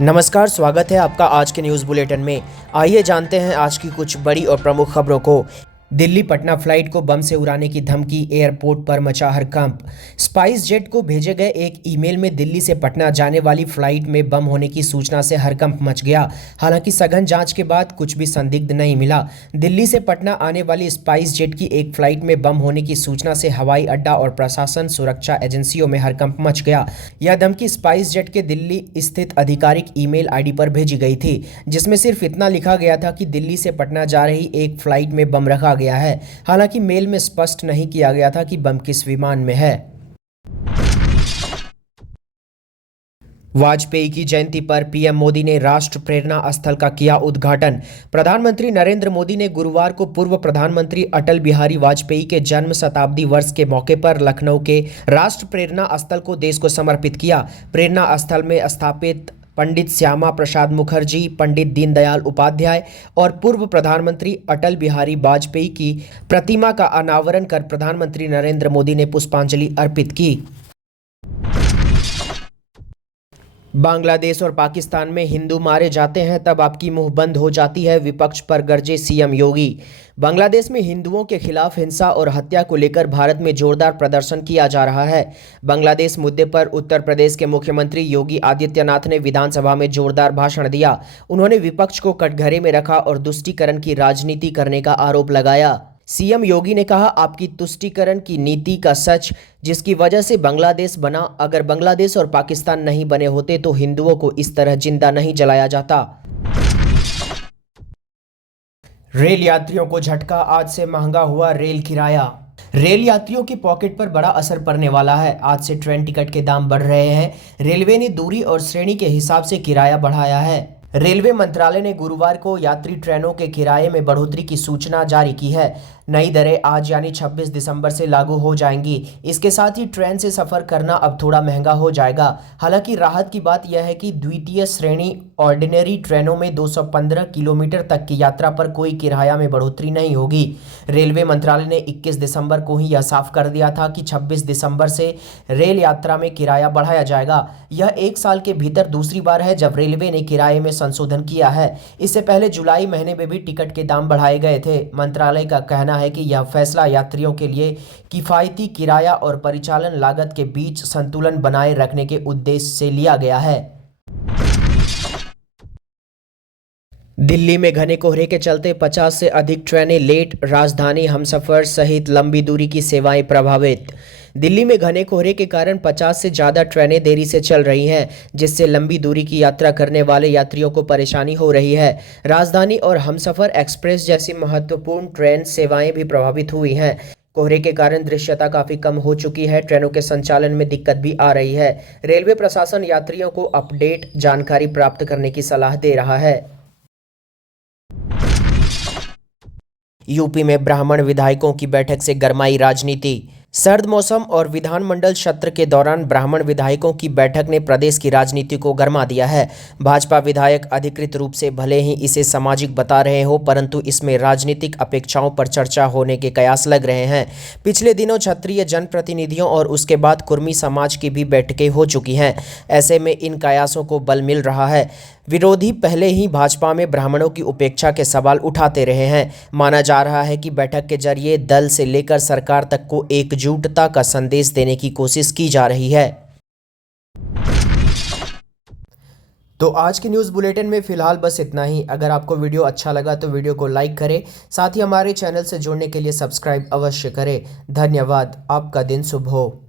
नमस्कार, स्वागत है आपका आज के न्यूज़ बुलेटिन में। आइए जानते हैं आज की कुछ बड़ी और प्रमुख खबरों को। दिल्ली पटना फ्लाइट को बम से उड़ाने की धमकी, एयरपोर्ट पर मचा हड़कंप। स्पाइस जेट को भेजे गए एक ईमेल में दिल्ली से पटना जाने वाली फ्लाइट में बम होने की सूचना से हड़कंप मच गया। हालांकि सघन जांच के बाद कुछ भी संदिग्ध नहीं मिला। दिल्ली से पटना आने वाली स्पाइस जेट की एक फ्लाइट में बम होने की सूचना से हवाई अड्डा और प्रशासन सुरक्षा एजेंसियों में हड़कंप मच गया। यह धमकी स्पाइस जेट के दिल्ली स्थित आधिकारिक ईमेल आईडी पर भेजी गई थी, जिसमें सिर्फ इतना लिखा गया था कि दिल्ली से पटना जा रही एक फ्लाइट में बम रखा गया है। हालांकि मेल में स्पष्ट नहीं किया गया था कि बम किस विमान में है। वाजपेयी की जयंती पर पीएम मोदी ने राष्ट्र प्रेरणा स्थल का किया उद्घाटन। प्रधानमंत्री नरेंद्र मोदी ने गुरुवार को पूर्व प्रधानमंत्री अटल बिहारी वाजपेयी के जन्म शताब्दी वर्ष के मौके पर लखनऊ के राष्ट्र प्रेरणा स्थल को देश को समर्पित किया। प्रेरणा स्थल में स्थापित पंडित श्यामा प्रसाद मुखर्जी, पंडित दीनदयाल उपाध्याय और पूर्व प्रधानमंत्री अटल बिहारी वाजपेयी की प्रतिमा का अनावरण कर प्रधानमंत्री नरेंद्र मोदी ने पुष्पांजलि अर्पित की। बांग्लादेश और पाकिस्तान में हिंदू मारे जाते हैं तब आपकी मुंह बंद हो जाती है, विपक्ष पर गरजे सीएम योगी। बांग्लादेश में हिंदुओं के खिलाफ हिंसा और हत्या को लेकर भारत में जोरदार प्रदर्शन किया जा रहा है। बांग्लादेश मुद्दे पर उत्तर प्रदेश के मुख्यमंत्री योगी आदित्यनाथ ने विधानसभा में जोरदार भाषण दिया। उन्होंने विपक्ष को कटघरे में रखा और तुष्टीकरण की राजनीति करने का आरोप लगाया। सीएम योगी ने कहा, आपकी तुष्टीकरण की नीति का सच जिसकी वजह से बांग्लादेश बना, अगर बांग्लादेश और पाकिस्तान नहीं बने होते तो हिंदुओं को इस तरह जिंदा नहीं जलाया जाता। रेल यात्रियों को झटका, आज से महंगा हुआ रेल किराया। रेल यात्रियों की पॉकेट पर बड़ा असर पड़ने वाला है। आज से ट्रेन टिकट के दाम बढ़ रहे हैं। रेलवे ने दूरी और श्रेणी के हिसाब से किराया बढ़ाया है। रेलवे मंत्रालय ने गुरुवार को यात्री ट्रेनों के किराए में बढ़ोतरी की सूचना जारी की है। नई दरें आज यानी 26 दिसंबर से लागू हो जाएंगी। इसके साथ ही ट्रेन से सफ़र करना अब थोड़ा महंगा हो जाएगा। हालांकि राहत की बात यह है कि द्वितीय श्रेणी ऑर्डिनरी ट्रेनों में 215 किलोमीटर तक की यात्रा पर कोई किराया में बढ़ोतरी नहीं होगी। रेलवे मंत्रालय ने 21 दिसंबर को ही यह साफ कर दिया था कि 26 दिसंबर से रेल यात्रा में किराया बढ़ाया जाएगा। यह एक साल के भीतर दूसरी बार है जब रेलवे ने किराए में संशोधन किया है। इससे पहले जुलाई महीने में भी टिकट के दाम बढ़ाए गए थे। मंत्रालय का कहना है कि यह फैसला यात्रियों के लिए किफायती किराया और परिचालन लागत के बीच संतुलन बनाए रखने के उद्देश्य से लिया गया है। दिल्ली में घने कोहरे के चलते 50 से अधिक ट्रेनें लेट, राजधानी हमसफर सहित लंबी दूरी की सेवाएं प्रभावित। दिल्ली में घने कोहरे के कारण 50 से ज़्यादा ट्रेनें देरी से चल रही हैं, जिससे लंबी दूरी की यात्रा करने वाले यात्रियों को परेशानी हो रही है। राजधानी और हमसफर एक्सप्रेस जैसी महत्वपूर्ण ट्रेन सेवाएं भी प्रभावित हुई हैं। कोहरे के कारण दृश्यता काफ़ी कम हो चुकी है। ट्रेनों के संचालन में दिक्कत भी आ रही है। रेलवे प्रशासन यात्रियों को अपडेट जानकारी प्राप्त करने की सलाह दे रहा है। यूपी में ब्राह्मण विधायकों की बैठक से गरमाई राजनीति। सर्द मौसम और विधानमंडल सत्र के दौरान ब्राह्मण विधायकों की बैठक ने प्रदेश की राजनीति को गरमा दिया है। भाजपा विधायक अधिकृत रूप से भले ही इसे सामाजिक बता रहे हो, परंतु इसमें राजनीतिक अपेक्षाओं पर चर्चा होने के कयास लग रहे हैं। पिछले दिनों क्षत्रिय जनप्रतिनिधियों और उसके बाद कुर्मी समाज की भी बैठकें हो चुकी हैं। ऐसे में इन कयासों को बल मिल रहा है। विरोधी पहले ही भाजपा में ब्राह्मणों की उपेक्षा के सवाल उठाते रहे हैं। माना जा रहा है कि बैठक के जरिए दल से लेकर सरकार तक को एकजुटता का संदेश देने की कोशिश की जा रही है। तो आज के न्यूज़ बुलेटिन में फिलहाल बस इतना ही। अगर आपको वीडियो अच्छा लगा तो वीडियो को लाइक करें, साथ ही हमारे चैनल से जुड़ने के लिए सब्सक्राइब अवश्य करें। धन्यवाद। आपका दिन शुभ हो।